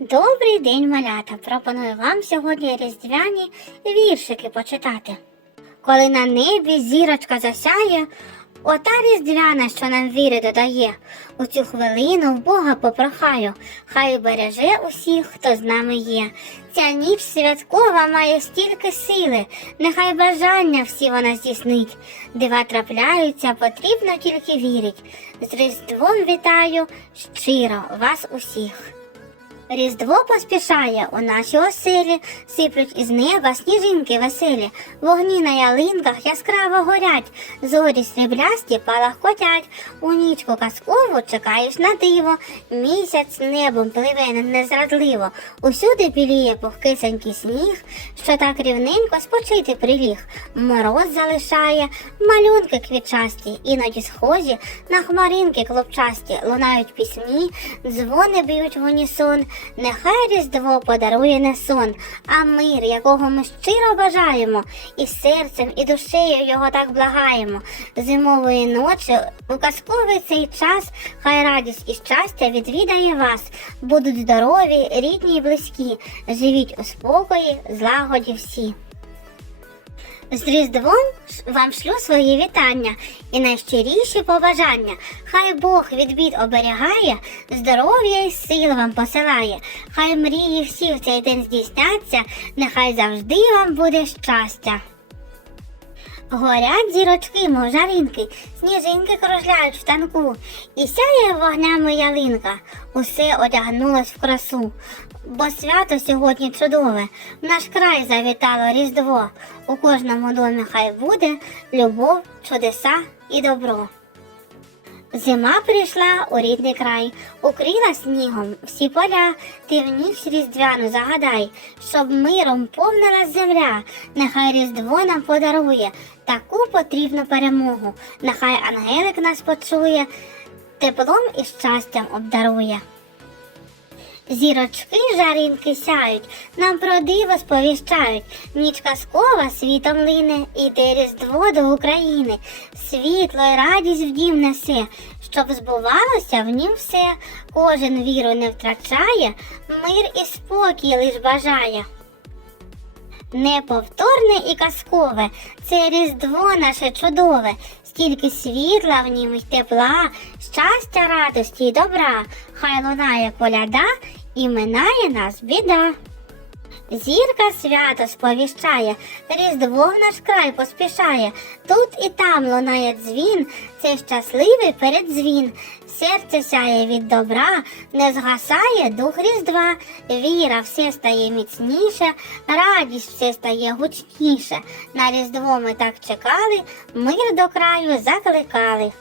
Добрий день, малята! Пропоную вам сьогодні різдвяні віршики почитати. Коли на небі зірочка засяє, ота різдвяна, що нам віри додає, у цю хвилину в Бога попрохаю, хай береже усіх, хто з нами є. Ця ніч святкова має стільки сили, нехай бажання всі вона здійснить. Дива трапляються, потрібно тільки вірить. З Різдвом вітаю щиро вас усіх. Різдво поспішає у наші оселі, сиплють із неба сніжинки веселі, вогні на ялинках яскраво горять, зорі сріблясті палахкотять, у нічку казкову чекаєш на диво, місяць небом пливе незрадливо, усюди біліє пухкисенький сніг, що так рівненько спочити приліг, мороз залишає, малюнки квітчасті, іноді схожі на хмаринки клопчасті, лунають пісні, дзвони б'ють в унісон. Нехай Різдво подарує не сон, а мир, якого ми щиро бажаємо, і серцем, і душею його так благаємо. Зимової ночі у казковий цей час хай радість і щастя відвідає вас. Будуть здорові, рідні і близькі. Живіть у спокої, злагоді всі. З Різдвом вам шлю свої вітання і найщиріші побажання. Хай Бог від бід оберігає, здоров'я і сил вам посилає. Хай мрії всі в цей день здійсняться, нехай завжди вам буде щастя. Горять зірочки, можаринки, сніжинки кружляють в танку, і сяє вогнями ялинка, усе одягнулось в красу. Бо свято сьогодні чудове, в наш край завітало Різдво. У кожному домі хай буде любов, чудеса і добро. Зима прийшла у рідний край, укрила снігом всі поля, ти в ніч різдвяну загадай, щоб миром повнилась земля, нехай Різдво нам подарує таку потрібну перемогу, нехай ангелик нас почує, теплом і щастям обдарує. Зірочки жаринки сяють, нам про диво сповіщають. Ніч казкова світом лине, іде різдво до України. Світло й радість в дім несе, щоб збувалося в нім все. Кожен віру не втрачає, мир і спокій лиш бажає. Неповторне і казкове, це різдво наше чудове, стільки світла в нім й тепла, щастя, радості й добра, хай лунає коляда і минає нас біда. Зірка свято сповіщає, Різдво в наш край поспішає. Тут і там лунає дзвін, цей щасливий передзвін. Серце сяє від добра, не згасає дух Різдва. Віра все стає міцніше, радість все стає гучніше. На Різдво ми так чекали, мир до краю закликали.